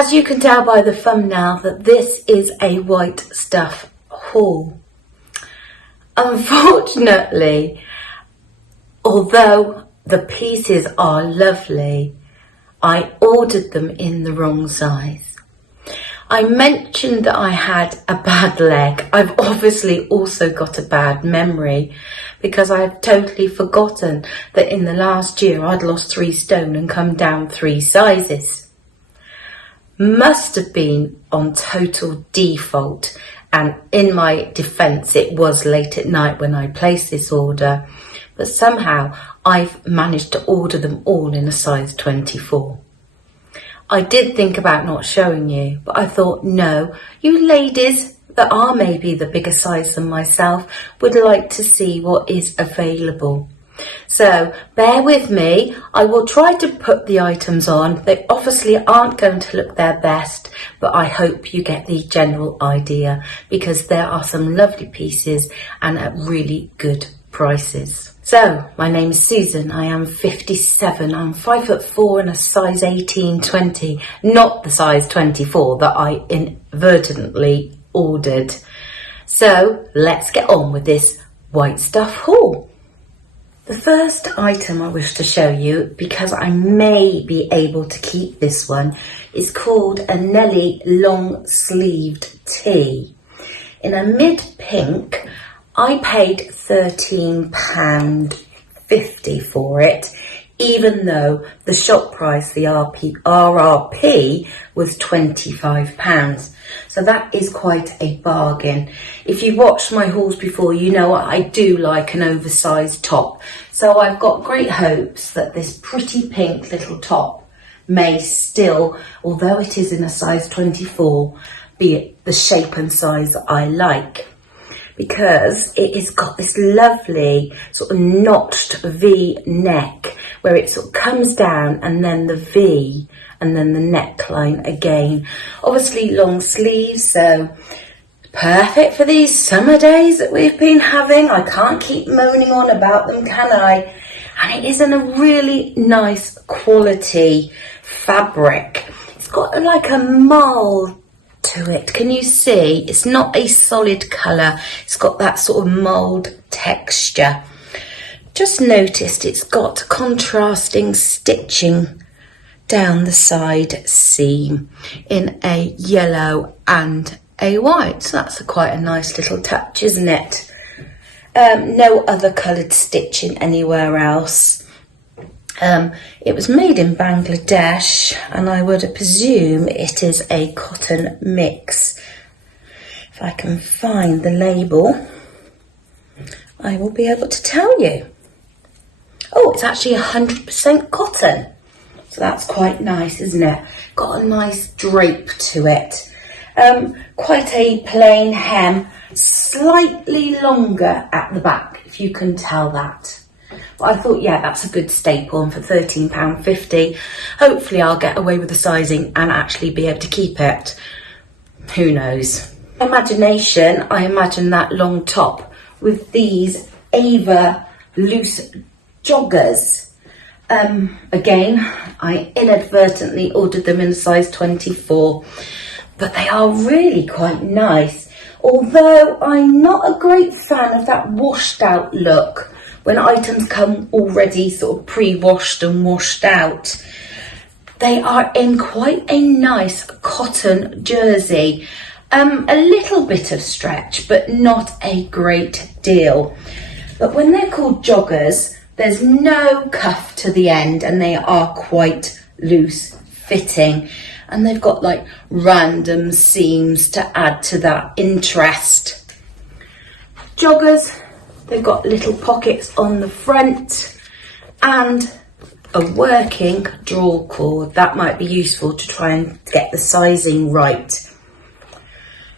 as you can tell by the thumbnail that this is a white stuff haul. Unfortunately, although the pieces are lovely, I ordered them in the wrong size. I mentioned that I had a bad leg. I've obviously also got a bad memory because I've totally forgotten that in the last year I'd lost 3 stone and come down 3 sizes. Must have been on total default, and in my defence it was late at night when I placed this order, but somehow I've managed to order them all in a size 24. I did think about not showing you, but I thought, no, you ladies that are maybe the bigger size than myself would like to see what is available. So bear with me, I will try to put the items on. They obviously aren't going to look their best, but I hope you get the general idea because there are some lovely pieces and at really good prices. So my name is Susan, I am 57, I'm 5'4" and a size 18-20, not the size 24 that I inadvertently ordered. So let's get on with this white stuff haul. The first item I wish to show you, because I may be able to keep this one, is called a Nelly long sleeved tee. In a mid pink, I paid £13.50 for it, even though the shop price, the RRP, was £25. So that is quite a bargain. If you've watched my hauls before, you know I do like an oversized top. So I've got great hopes that this pretty pink little top may still, although it is in a size 24, be the shape and size that I like. Because it has got this lovely sort of notched V neck where it sort of comes down and then the V and then the neckline again. Obviously long sleeves, so perfect for these summer days that we've been having. I can't keep moaning on about them, can I? And it is in a really nice quality fabric. It's got like a mould to it. Can you see? It's not a solid colour. It's got that sort of mould texture. Just noticed it's got contrasting stitching down the side seam in a yellow and a white. So that's quite a nice little touch, isn't it? No other coloured stitching anywhere else. It was made in Bangladesh, and I would presume it is a cotton mix. If I can find the label, I will be able to tell you. Oh, it's actually 100% cotton. So that's quite nice, isn't it? Got a nice drape to it. Quite a plain hem, slightly longer at the back, if you can tell that. But I thought, yeah, that's a good staple, and for £13.50, hopefully I'll get away with the sizing and actually be able to keep it. Who knows? Imagination, I imagine that long top with these Ava loose joggers. Again, I inadvertently ordered them in a size 24, but they are really quite nice. Although I'm not a great fan of that washed out look when items come already sort of pre-washed and washed out. They are in quite a nice cotton jersey. A little bit of stretch, but not a great deal. But when they're called joggers, there's no cuff to the end and they are quite loose fitting. And they've got like random seams to add to that interest. Joggers, they've got little pockets on the front and a working draw cord. That might be useful to try and get the sizing right.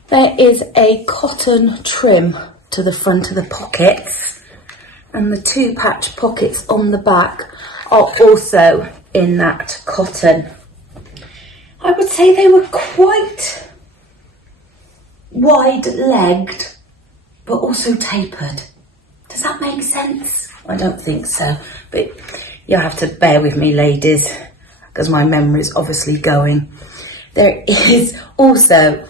There is a cotton trim to the front of the pockets, and the 2 patch pockets on the back are also in that cotton. I would say they were quite wide-legged, but also tapered. Does that make sense? I don't think so, but you'll have to bear with me, ladies, because my memory is obviously going. There is also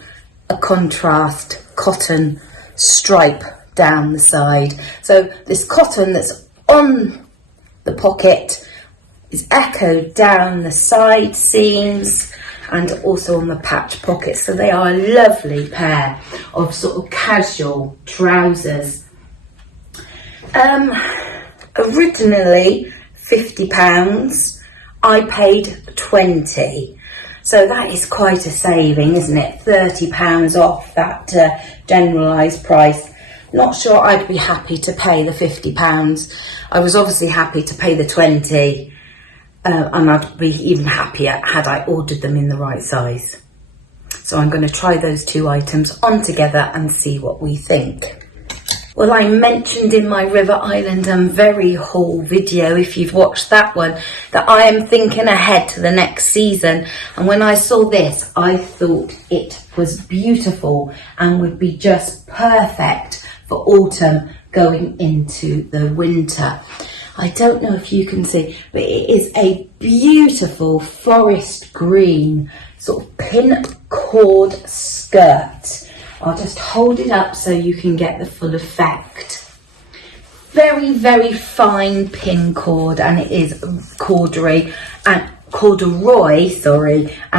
a contrast cotton stripe down the side. So this cotton that's on the pocket is echoed down the side seams and also on the patch pockets. So they are a lovely pair of sort of casual trousers. Originally £50, I paid 20. So that is quite a saving, isn't it? £30 off that generalised price. Not sure I'd be happy to pay the £50. I was obviously happy to pay the 20, and I'd be even happier had I ordered them in the right size. So I'm going to try those two items on together and see what we think. Well, I mentioned in my River Island and Very haul video, if you've watched that one, that I am thinking ahead to the next season. And when I saw this, I thought it was beautiful and would be just perfect for autumn going into the winter. I don't know if you can see, but it is a beautiful forest green sort of pin cord skirt. I'll just hold it up so you can get the full effect. Very, very fine pin cord, and it is corduroy, and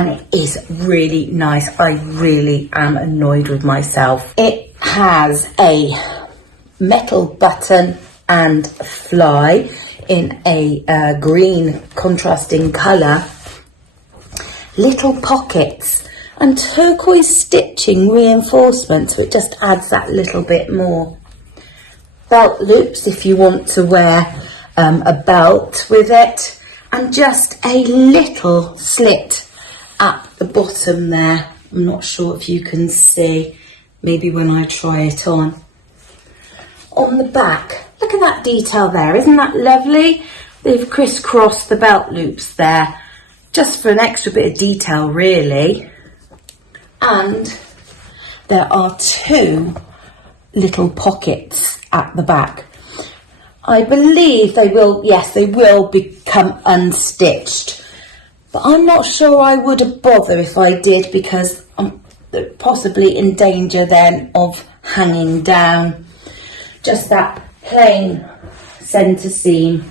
it is really nice. I really am annoyed with myself. It has a metal button and fly in a green contrasting colour. Little pockets and turquoise stitching reinforcement, so it just adds that little bit more. Belt loops if you want to wear a belt with it, and just a little slit at the bottom there. I'm not sure if you can see, maybe when I try it on. On the back, look at that detail there, isn't that lovely? They've crisscrossed the belt loops there, just for an extra bit of detail really. And there are two little pockets at the back. I believe they will, yes, they will become unstitched. But I'm not sure I would bother if I did, because I'm possibly in danger then of hanging down. Just that plain centre seam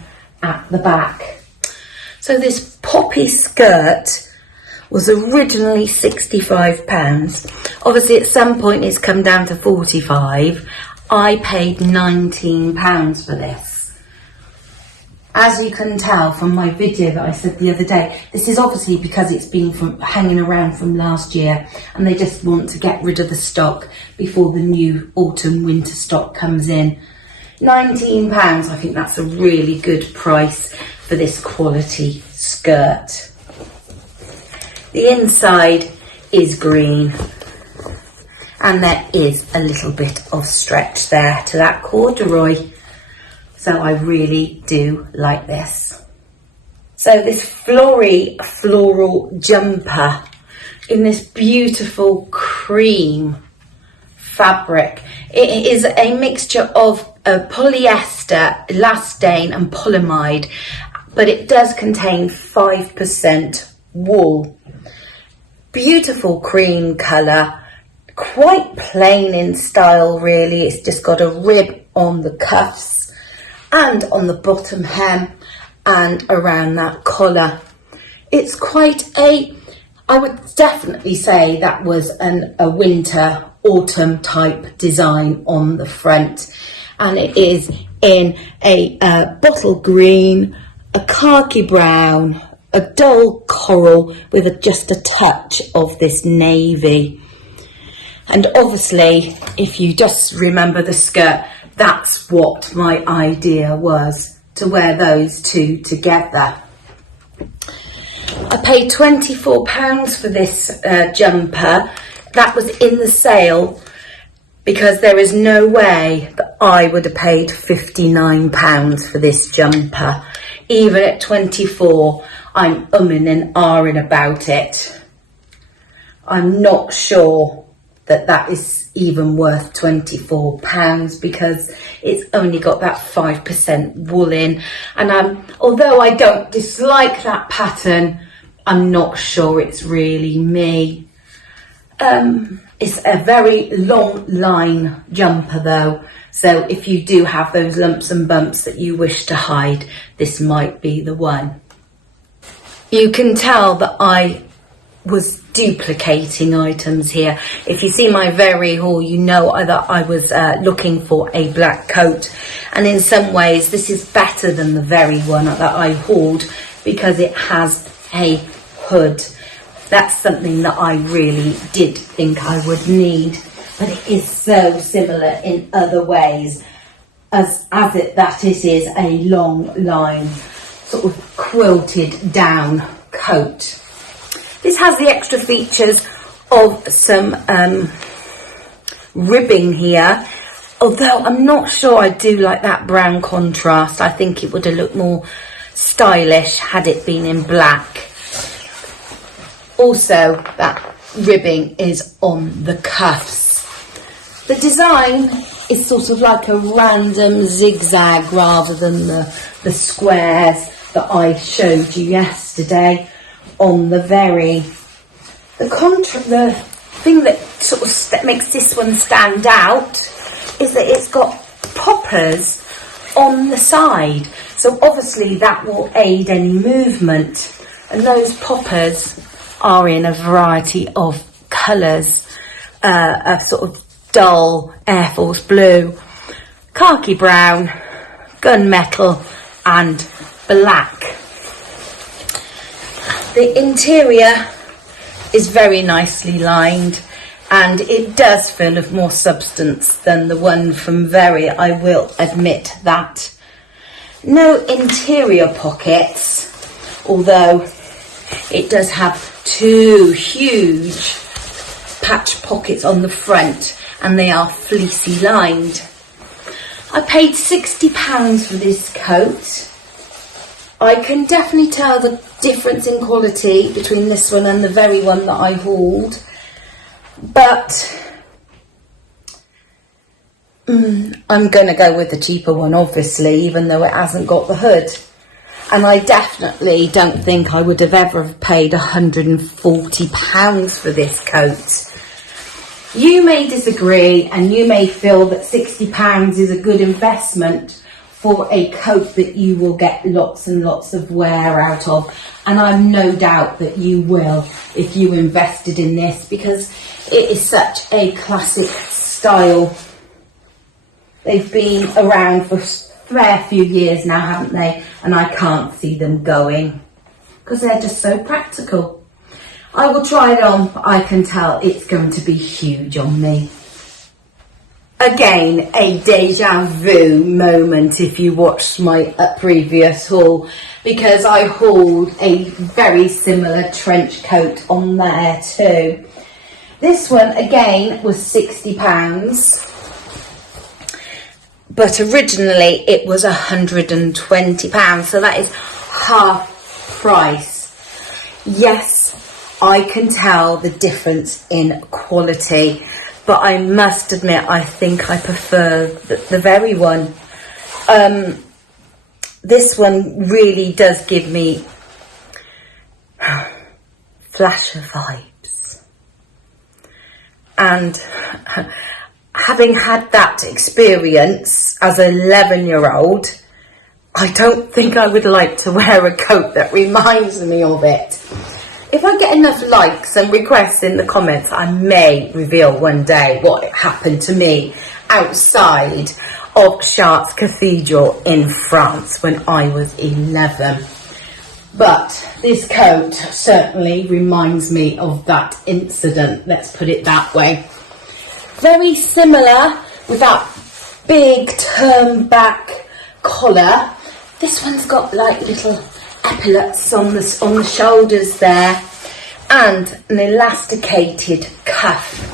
at the back. So this poppy skirt was originally £65. Obviously at some point it's come down to 45. I paid £19 for this. As you can tell from my video that I said the other day, this is obviously because it's been hanging around from last year, and they just want to get rid of the stock before the new autumn winter stock comes in. £19, I think that's a really good price for this quality skirt. The inside is green, and there is a little bit of stretch there to that corduroy. So I really do like this. So this Florrie floral jumper in this beautiful cream fabric. It is a mixture of polyester, elastane and polyamide, but it does contain 5% wool. Beautiful cream colour, quite plain in style really. It's just got a rib on the cuffs and on the bottom hem and around that collar. It's quite I would definitely say that was a winter autumn type design on the front, and it is in a bottle green, a khaki brown, a dull coral with just a touch of this navy. And obviously, if you just remember the skirt, that's what my idea was, to wear those two together. I paid £24 for this jumper. That was in the sale, because there is no way that I would have paid £59 for this jumper. Even at 24, I'm umming and ahhing about it. I'm not sure that that is even worth £24, because it's only got that 5% wool in. And although I don't dislike that pattern, I'm not sure it's really me. It's a very long line jumper though, so if you do have those lumps and bumps that you wish to hide, this might be the one. You can tell that I was duplicating items here. If you see my very haul, you know that I was looking for a black coat, and in some ways this is better than the very one that I hauled because it has a hood. That's something that I really did think I would need, but it is so similar in other ways that it is a long line sort of quilted down coat. This has the extra features of some ribbing here, although I'm not sure I do like that brown contrast. I think it would have looked more stylish had it been in black. Also, that ribbing is on the cuffs. The design is sort of like a random zigzag rather than the squares that I showed you yesterday on the very. The thing that sort of makes this one stand out is that it's got poppers on the side. So obviously that will aid any movement. And those poppers are in a variety of colours, a sort of dull Air Force blue, khaki brown, gunmetal and black. The interior is very nicely lined and it does feel of more substance than the one from Very, I will admit that. No interior pockets, although it does have two huge patch pockets on the front and they are fleecy lined. I paid £60 for this coat. I can definitely tell the difference in quality between this one and the very one that I hauled, but I'm going to go with the cheaper one obviously, even though it hasn't got the hood. And I definitely don't think I would have ever paid £140 for this coat. You may disagree and you may feel that £60 is a good investment for a coat that you will get lots and lots of wear out of. And I've no doubt that you will if you invested in this, because it is such a classic style. They've been around for a fair few years now, haven't they? And I can't see them going because they're just so practical. I will try it on, but I can tell it's going to be huge on me. Again, a deja vu moment if you watched my previous haul, because I hauled a very similar trench coat on there too. This one again was £60, but originally it was £120, so that is half price. Yes, I can tell the difference in quality, but I must admit I think I prefer the very one. This one really does give me Flasher vibes, and having had that experience as an 11-year-old, I don't think I would like to wear a coat that reminds me of it. If I get enough likes and requests in the comments, I may reveal one day what happened to me outside of Chartres Cathedral in France when I was 11. But this coat certainly reminds me of that incident, let's put it that way. Very similar with that big turn back collar. This one's got like little epaulets on the shoulders there and an elasticated cuff.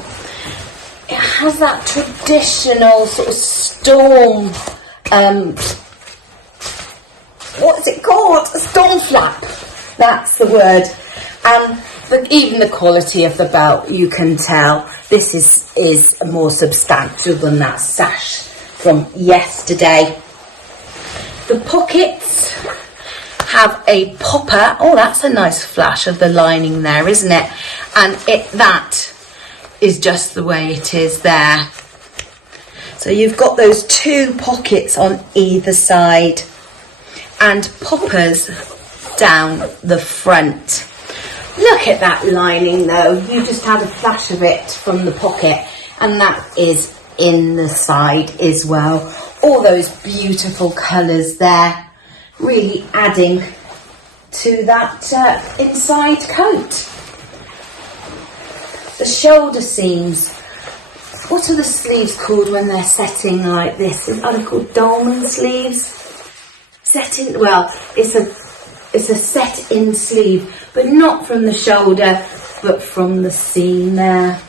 It has that traditional sort of storm, what is it called? A storm flap. That's the word. And even the quality of the belt, you can tell this is more substantial than that sash from yesterday. The pockets have a popper. Oh, that's a nice flash of the lining there, isn't it? And that is just the way it is there. So you've got those 2 pockets on either side and poppers down the front. Look at that lining though. You just had a flash of it from the pocket, and that is in the side as well. All those beautiful colours there, really adding to that inside coat. The shoulder seams. What are the sleeves called when they're setting like this? Are they called dolman sleeves? Setting, well, it's a set-in sleeve, but not from the shoulder, but from the seam there.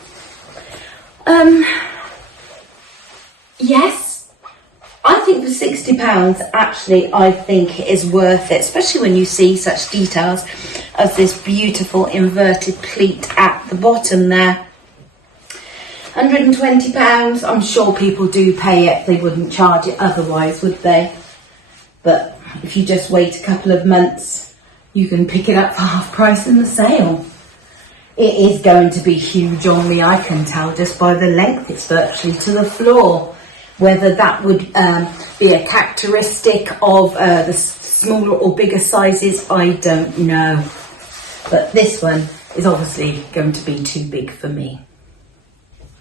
Yes, I think for £60, actually, I think it is worth it, especially when you see such details as this beautiful inverted pleat at the bottom there. £120, I'm sure people do pay it. They wouldn't charge it otherwise, would they? But if you just wait a couple of months, you can pick it up for half price in the sale. It is going to be huge on me, I can tell just by the length. It's virtually to the floor. Whether that would be a characteristic of the smaller or bigger sizes, I don't know. But this one is obviously going to be too big for me.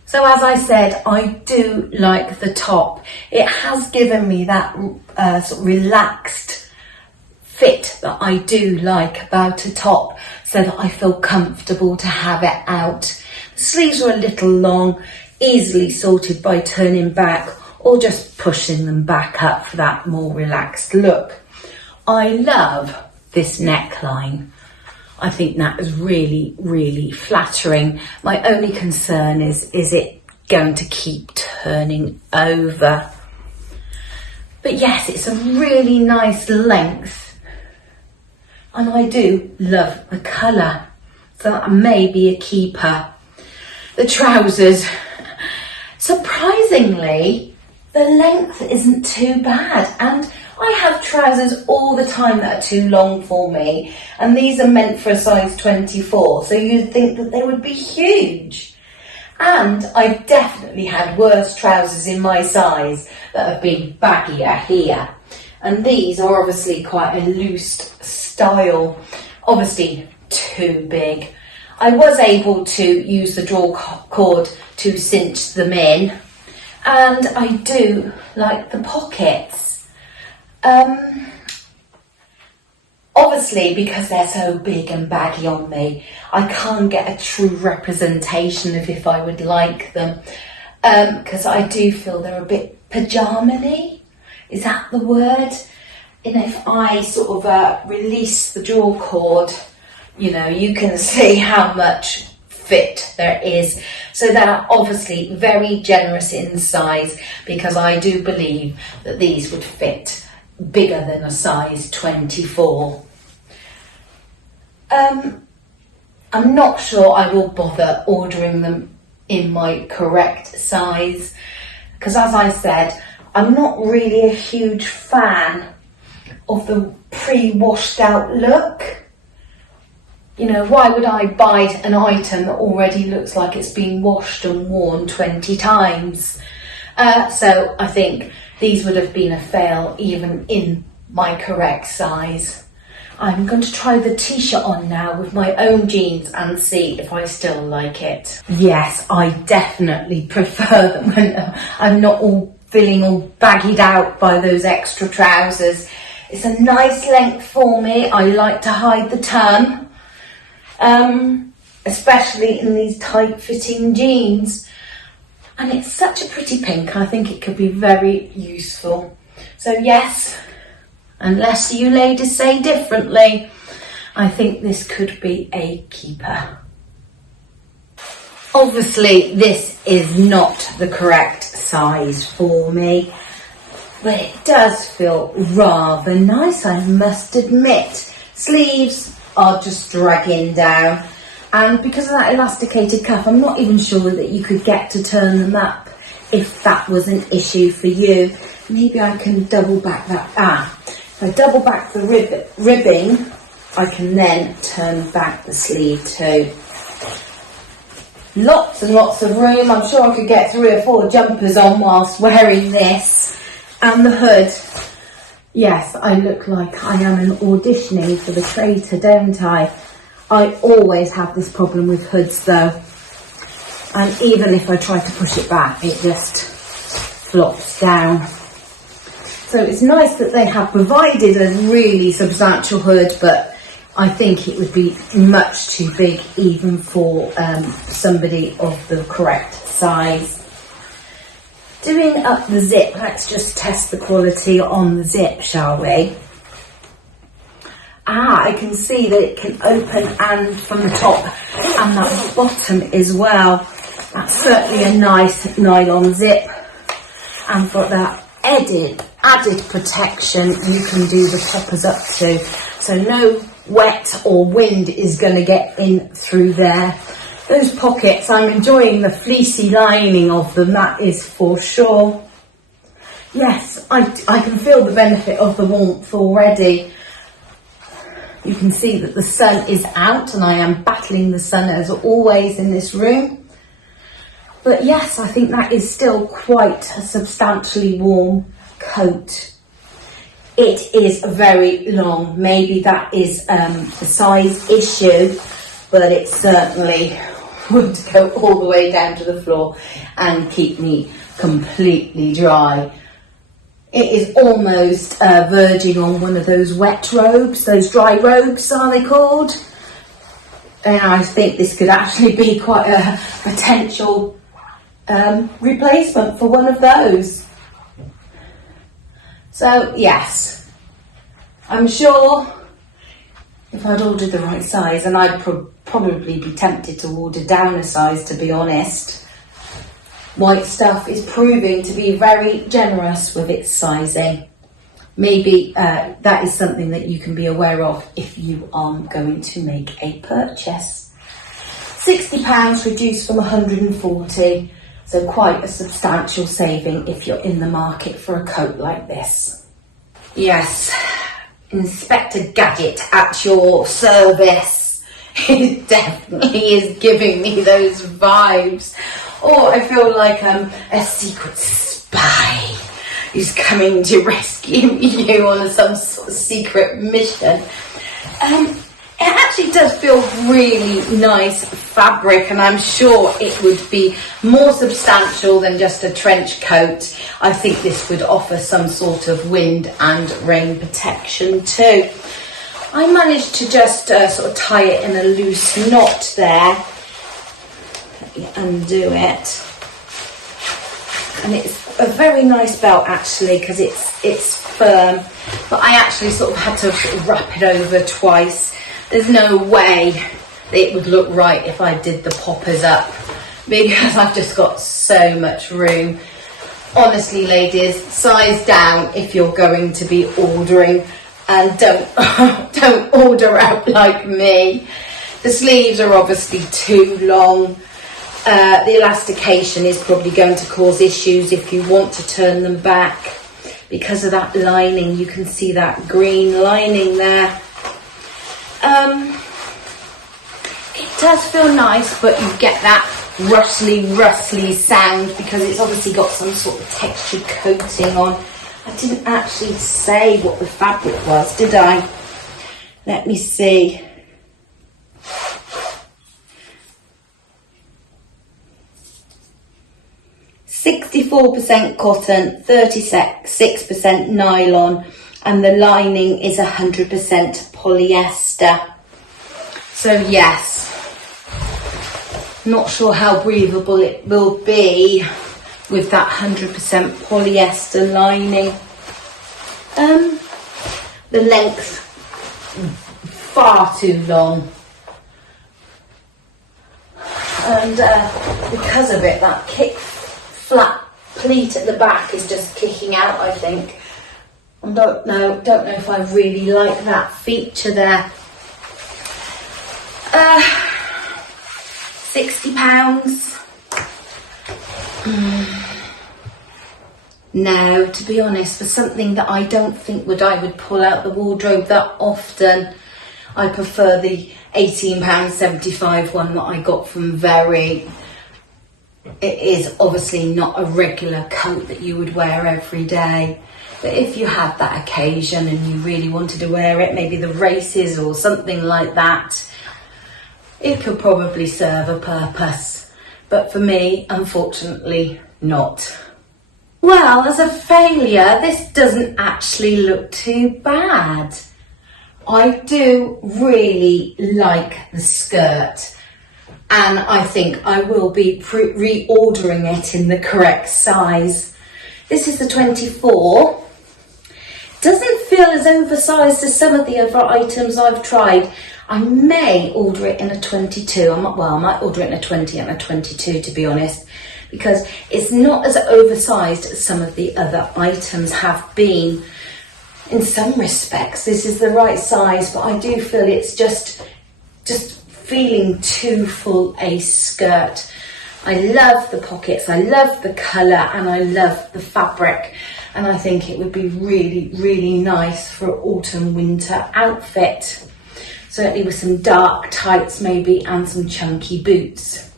So as I said, I do like the top. It has given me that sort of relaxed fit that I do like about a top, so that I feel comfortable to have it out. The sleeves are a little long, easily sorted by turning back or just pushing them back up for that more relaxed look. I love this neckline. I think that is really, really flattering. My only concern is it going to keep turning over? But yes, it's a really nice length. And I do love the colour. So that may be a keeper. The trousers, surprisingly, the length isn't too bad. And I have trousers all the time that are too long for me, and these are meant for a size 24, so you'd think that they would be huge. And I've definitely had worse trousers in my size that have been baggier here. And these are obviously quite a loose style, obviously too big. I was able to use the draw cord to cinch them in, and I do like the pockets. Obviously, because they're so big and baggy on me, I can't get a true representation of if I would like them, because I do feel they're a bit pyjama-y. Is that the word? And if I sort of release the draw cord, you know, you can see how much fit there is. So they're obviously very generous in size, because I do believe that these would fit bigger than a size 24. I'm not sure I will bother ordering them in my correct size, because as I said, I'm not really a huge fan of the pre-washed out look. You know, why would I buy an item that already looks like it's been washed and worn 20 times? So I think these would have been a fail even in my correct size. I'm going to try the t-shirt on now with my own jeans and see if I still like it. Yes, I definitely prefer them when I'm not all feeling all baggied out by those extra trousers. It's a nice length for me. I like to hide the tum, especially in these tight-fitting jeans. And it's such a pretty pink. I think it could be very useful. So yes, unless you ladies say differently, I think this could be a keeper. Obviously, this is not the correct size for me, but it does feel rather nice, I must admit. Sleeves are just dragging down, and because of that elasticated cuff, I'm not even sure that you could get to turn them up if that was an issue for you. Maybe I can double back that. If I double back the ribbing, I can then turn back the sleeve too. Lots and lots of room. I'm sure I could get 3 or 4 jumpers on whilst wearing this. And the hood. Yes, I look like I am auditioning for the traitor, don't I? I always have this problem with hoods though. And even if I try to push it back, it just flops down. So it's nice that they have provided a really substantial hood, but I think it would be much too big even for somebody of the correct size. Doing up the zip, let's just test the quality on the zip, shall we? I can see that it can open and from the top and that bottom as well. That's certainly a nice nylon zip. And for that added protection, you can do the poppers up too. So no wet or wind is going to get in through there. Those pockets, I'm enjoying the fleecy lining of them, that is for sure. Yes, I can feel the benefit of the warmth already. You can see that the sun is out and I am battling the sun as always in this room. But yes, I think that is still quite a substantially warm coat. It is very long. Maybe that is a size issue, but it certainly would go all the way down to the floor and keep me completely dry. It is almost verging on one of those wet robes, those dry robes are they called? And I think this could actually be quite a potential replacement for one of those. So yes, I'm sure if I'd ordered the right size, and I'd probably be tempted to order down a size, to be honest. White Stuff is proving to be very generous with its sizing. Maybe that is something that you can be aware of if you are going to make a purchase. £60 reduced from 140, so quite a substantial saving if you're in the market for a coat like this. Yes, Inspector Gadget at your service. It definitely is giving me those vibes. Or I feel like a secret spy who's coming to rescue you on some sort of secret mission. It actually does feel really nice fabric, and I'm sure it would be more substantial than just a trench coat. I think this would offer some sort of wind and rain protection too. I managed to just sort of tie it in a loose knot there. Let me undo it. And it's a very nice belt actually, because it's firm, but I actually sort of had to wrap it over twice. There's no way that it would look right if I did the poppers up, because I've just got so much room. Honestly, ladies, size down if you're going to be ordering, and don't order out like me. The sleeves are obviously too long. The elastication is probably going to cause issues if you want to turn them back because of that lining. You can see that green lining there. It does feel nice, but you get that rustly sound because it's obviously got some sort of textured coating on. I didn't actually say what the fabric was, did I? Let me see. %64 cotton, 36% nylon, and the lining is 100% polyester. So yes, not sure how breathable it will be with that 100% polyester lining. The length, far too long. And because of it, that flat pleat at the back is just kicking out, I think. I don't know if I really like that feature there. £60. Now, to be honest, for something that I don't think I would pull out the wardrobe that often, I prefer the £18.75 one that I got from Very. It is obviously not a regular coat that you would wear every day, but if you had that occasion and you really wanted to wear it, maybe the races or something like that, it could probably serve a purpose. But for me, unfortunately, not. Well, as a failure, this doesn't actually look too bad. I do really like the skirt, and I think I will be reordering it in the correct size. This is the 24. Doesn't feel as oversized as some of the other items I've tried. I may order it in a 22. I might order it in a 20 and a 22, to be honest, because it's not as oversized as some of the other items have been. In some respects, this is the right size, but I do feel it's just feeling too full a skirt. I love the pockets, I love the colour, and I love the fabric, and I think it would be really, really nice for an autumn winter outfit. Certainly with some dark tights maybe and some chunky boots.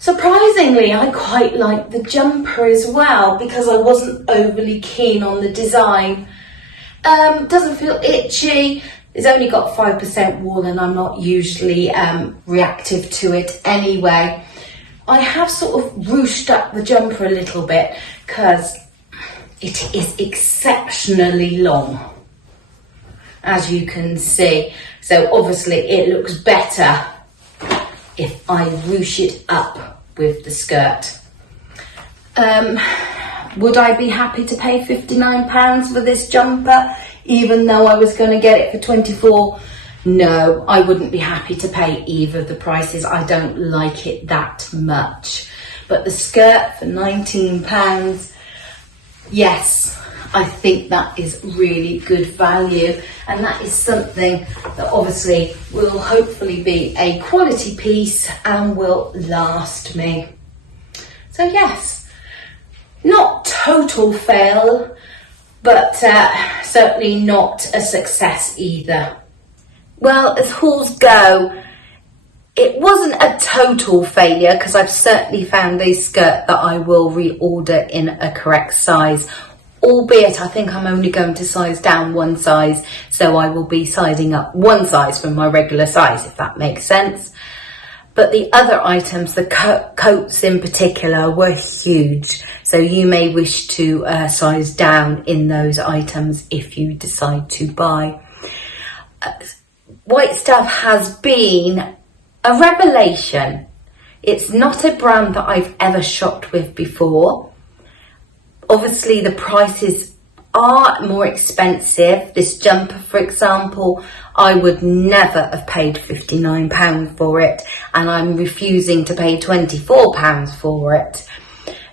Surprisingly, I quite like the jumper as well, because I wasn't overly keen on the design. Doesn't feel itchy. It's only got 5% wool, and I'm not usually reactive to it anyway. I have sort of ruched up the jumper a little bit because it is exceptionally long, as you can see. So obviously it looks better if I ruche it up with the skirt. Would I be happy to pay £59 for this jumper, even though I was going to get it for 24? No, I wouldn't be happy to pay either of the prices. I don't like it that much. But the skirt for £19, yes, I think that is really good value. And that is something that obviously will hopefully be a quality piece and will last me. So yes. Not total fail, but certainly not a success either. Well, as hauls go, it wasn't a total failure, because I've certainly found a skirt that I will reorder in a correct size, albeit I think I'm only going to size down one size, so I will be sizing up one size from my regular size, if that makes sense. But the other items, the coats in particular, were huge. So you may wish to size down in those items if you decide to buy. White Stuff has been a revelation. It's not a brand that I've ever shopped with before. Obviously the prices are more expensive. This jumper, for example, I would never have paid £59 for it, and I'm refusing to pay £24 for it.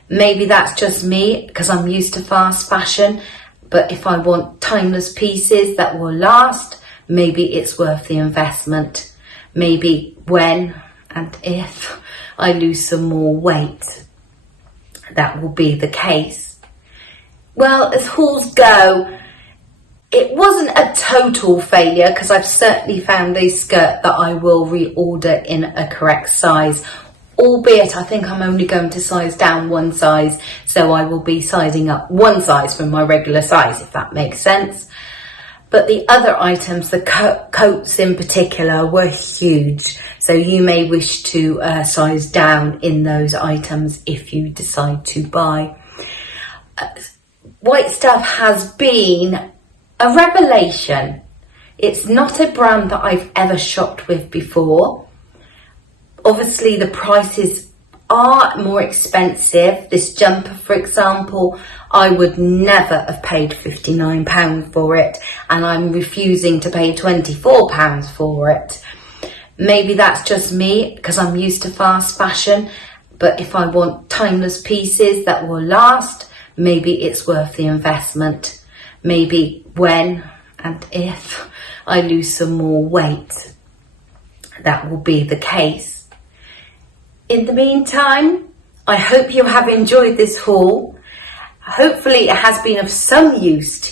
Maybe that's just me, because I'm used to fast fashion, but if I want timeless pieces that will last, maybe it's worth the investment. Maybe when and if I lose some more weight, that will be the case. Well, as hauls go, it wasn't a total failure, because I've certainly found a skirt that I will reorder in a correct size, albeit I think I'm only going to size down one size, so I will be sizing up one size from my regular size, if that makes sense. But the other items, the coats in particular, were huge, so you may wish to size down in those items if you decide to buy. White Stuff has been a revelation. It's not a brand that I've ever shopped with before. Obviously the prices are more expensive. This jumper, for example, I would never have paid £59 for it, and I'm refusing to pay £24 for it. Maybe that's just me, because I'm used to fast fashion, but if I want timeless pieces that will last, maybe it's worth the investment. Maybe when and if I lose some more weight, that will be the case. In the meantime, I hope you have enjoyed this haul. Hopefully it has been of some use